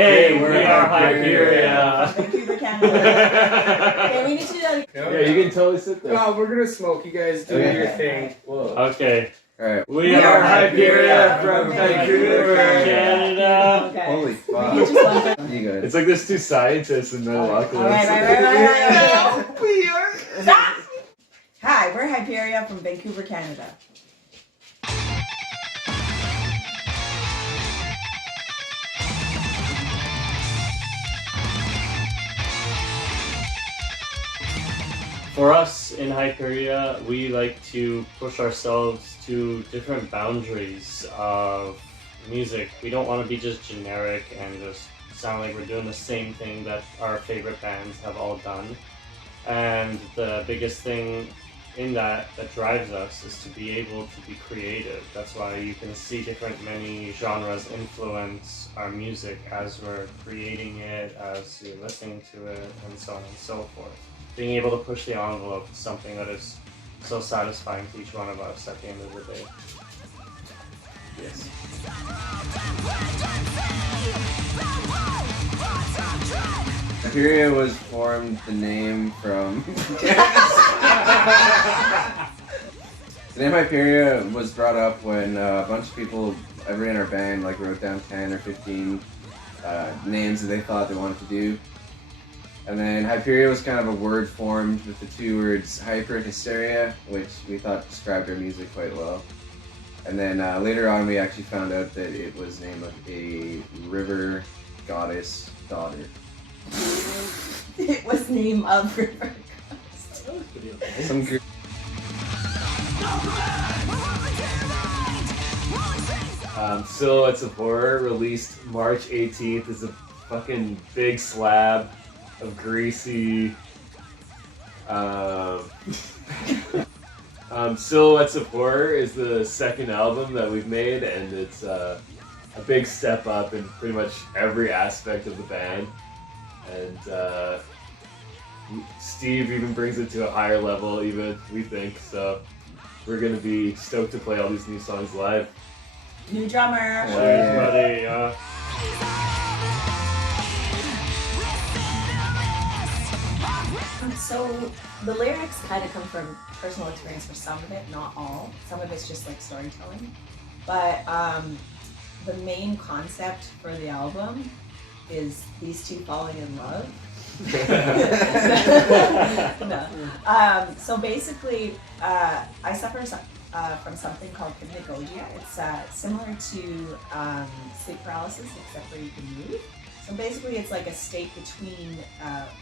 Hey, we are Hyperia. Vancouver, Canada. Okay, we need to do that. Yeah, you can totally sit there. No, we're gonna smoke. You guys do your thing. Whoa. Okay. Alright. We are Hyperia from Vancouver, Canada. Okay. Holy We fuck. just went there. You guys. It's like there's two scientists in the middle of Right. Hi, we're Hyperia from Vancouver, Canada. For us in Hyperia, we like to push ourselves to different boundaries of music. We don't want to be just generic and just sound like we're doing the same thing that our favorite bands have all done. And the biggest thing in that drives us is to be able to be creative. That's why you can see many genres influence our music as we're creating it, as you're listening to it, and so on and so forth. Being able to push the envelope is something that is so satisfying to each one of us at the end of the day. Yes. Hyperia was formed, the name from... The name Hyperia was brought up when a bunch of people, everybody in our band, like wrote down 10 or 15 names that they thought they wanted to do. And then Hyperia was kind of a word formed with the two words hyper and hysteria, which we thought described our music quite well. And then later on we actually found out that it was the name of a river goddess daughter. It was name of river goddess. Some group. Silhouettes of Horror, released March 18th, is a fucking big slab of greasy Silhouettes of Horror is the second album that we've made, and it's a big step up in pretty much every aspect of the band. And Steve even brings it to a higher level, even, we think. So we're gonna be stoked to play all these new songs live. New drummer. Cheers, buddy. So the lyrics kind of come from personal experience for some of it, not all. Some of it's just like storytelling. But the main concept for the album is these two falling in love. No. So basically, I suffer from something called hypnagogia. It's similar to sleep paralysis, except where you can move. So basically, it's like a state between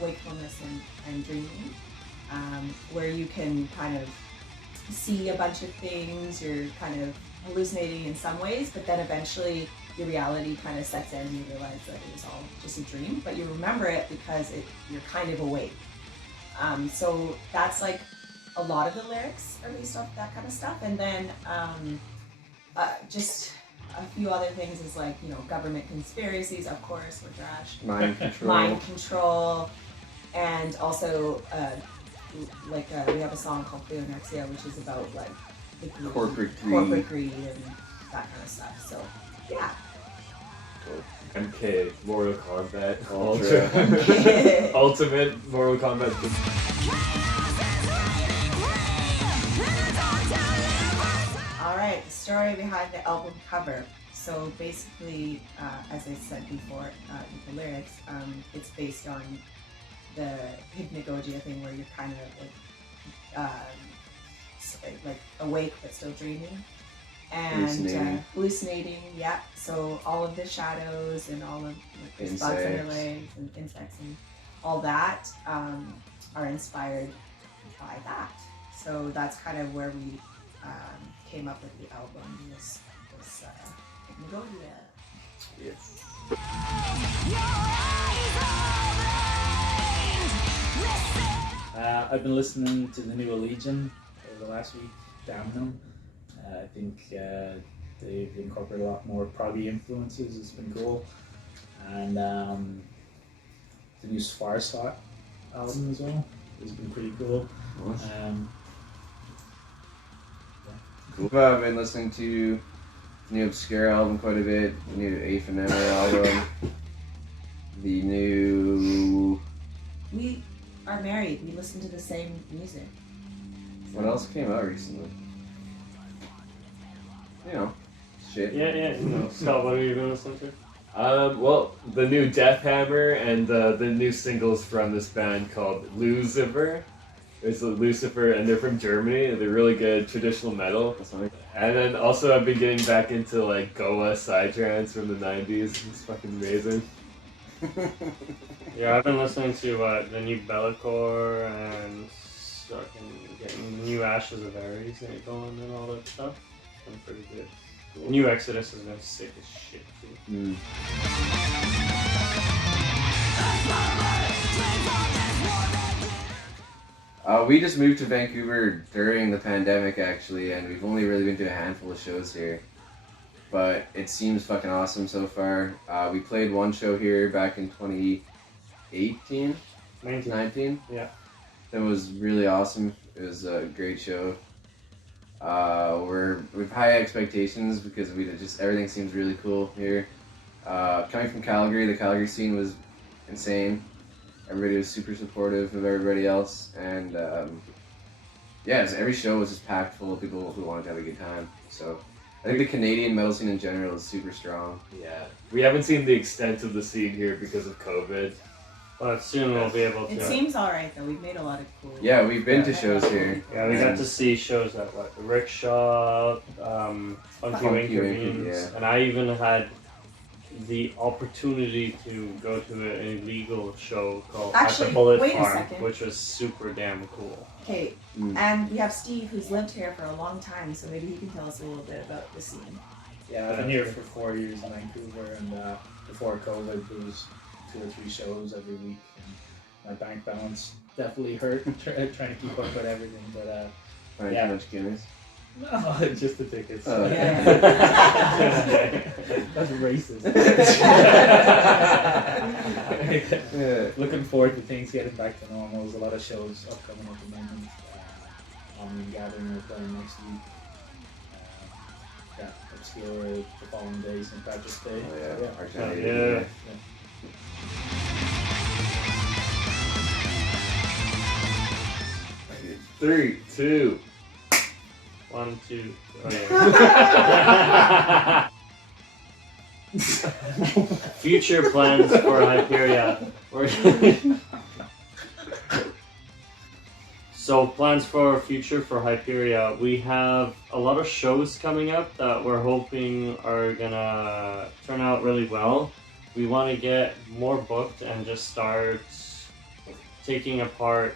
wakefulness and dreaming, where you can kind of see a bunch of things, you're kind of hallucinating in some ways, but then eventually your reality kind of sets in and you realize that it was all just a dream, but you remember it because you're kind of awake. So that's like a lot of the lyrics are based off that kind of stuff. And then just a few other things is like, government conspiracies, of course, we're trash. Mind control. Mind control. And also, we have a song called Pleonexia, which is about like the Corporate greed and that kind of stuff. So, yeah. MK, Mortal Kombat, Ultra. Ultimate Mortal Kombat. Alright, the story behind the album cover. So basically, as I said before, with the lyrics, it's based on the hypnagogia thing where you're kind of like awake but still dreaming. And hallucinating, yeah. So all of the shadows and all of the bugs on your legs and insects and all that are inspired by that. So that's kind of where we came up with the album, this hypnagogia. Yes. I've been listening to the new Allegiant over the last week, damn them. I think they've incorporated a lot more proggy influences. It's been cool. And the new Farsot album as well has been pretty cool. Cool. I've been listening to the new Obscure album quite a bit, the new Aphanema album. married. We listen to the same music. What else came out recently? You know, shit. Yeah. Scott, what have you been listening to? Well, the new Death Hammer and the new singles from this band called Lucifer. It's Lucifer, and they're from Germany. They're really good traditional metal. That's funny. And then also I've been getting back into like Goa psytrance from the 90s. It's fucking amazing. Yeah, I've been listening to the new Bellacore and fucking getting the new Ashes of Ares going and all that stuff. It's been pretty good. The new Exodus has been sick as shit too. We just moved to Vancouver during the pandemic, actually, and we've only really been to a handful of shows here. But it seems fucking awesome so far. We played one show here back in 2018? 19? Yeah. That was really awesome. It was a great show. We've high expectations because everything seems really cool here. Coming from Calgary, the Calgary scene was insane. Everybody was super supportive of everybody else, and so every show was just packed full of people who wanted to have a good time. So I think the Canadian metal scene in general is super strong. Yeah. We haven't seen the extent of the scene here because of COVID. But soon we'll be able to. It seems alright though. We've made a lot of cool. Yeah, we've been to shows here. Yeah, we got to see shows at the Rickshaw, Funky Winky Beans, yeah. and I even had the opportunity to go to an illegal show called Actually, At the Bullet wait a Farm, second. which was super damn cool. Okay, and we have Steve who's lived here for a long time, so maybe he can tell us a little bit about the scene. Yeah, I've been here for 4 years in Vancouver, and before COVID, there was 2 or 3 shows every week. And my bank balance definitely hurt trying to keep up with everything, but Trying Yeah. too much Guinness. no, just the tickets. Oh, That's racist. Yeah. Looking forward to things getting back to normal. There's a lot of shows upcoming at the moment. On Gathering we're playing next week. Obscure the following day, St. Patrick's Day. Oh yeah, So, Arcadian, Yeah. yeah. 3, 2. 1, 2. Oh, yeah. Future plans for Hyperia. So plans for future for Hyperia. We have a lot of shows coming up that we're hoping are gonna turn out really well. We want to get more booked and just start taking apart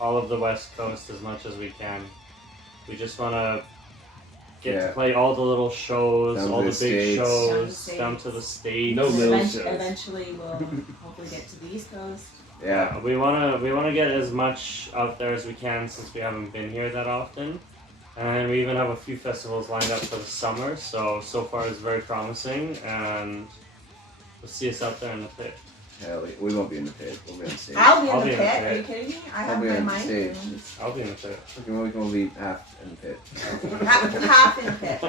all of the West Coast as much as we can. We just want to get to play all the little shows, Down to all the the big States. shows, Down down to to the the States. No little shows. Eventually we'll hopefully get to the East Coast. Yeah. We wanna get as much out there as we can since we haven't been here that often, and we even have a few festivals lined up for the summer. So far it's very promising, and we'll see us out there in the pit. Hell, we won't be in the pit. We'll be on stage. I'll be in I'll the be in the pit. pit. Are you kidding me? I I'll have be my on mind. stage. I'll be in the pit. Okay, well, we can all be half in the pit. Half in the pit.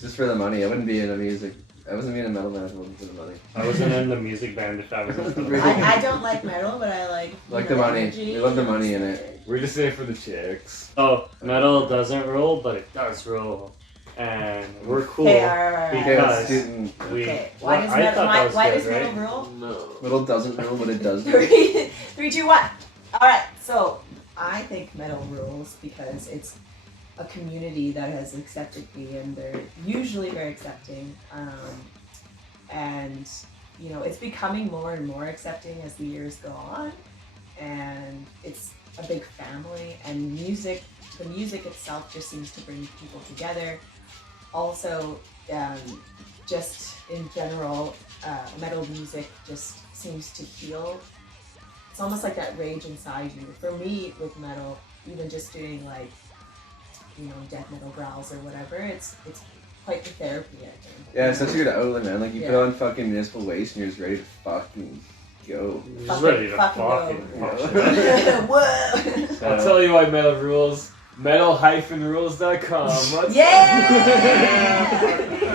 Just for the money. I wouldn't be in a music. I wasn't being a metal band if it wasn't for the money. I wasn't in the music band if I wasn't for the Really? money. I don't like metal, but I like Like you know, the money. energy. We love the money in it. We're just in it for the chicks. So metal doesn't rule, but it does rule, and we're cool. Okay, alright. Okay, let's Because do we. Okay, why does I metal, thought that was why good, does metal right? rule? No. Metal doesn't rule, but it does. 3, 2, 1. Alright, so I think metal rules because it's a community that has accepted me and they're usually very accepting. And you know, it's becoming more and more accepting as the years go on. And it's a big family, and the music itself just seems to bring people together. Also, just in general, metal music just seems to heal. It's almost like that rage inside you. For me, with metal, even just doing like, you know, death metal growls or whatever, it's quite the therapy, I think. Yeah, it's such a good outlet, man. Like, you put Yeah. on fucking Municipal Waste and you're just ready to fucking go. You're just ready to Fucking fucking go. fuck shit up. Whoa! I'll tell you why metal rules. Metal-rules.com. Let's Yeah!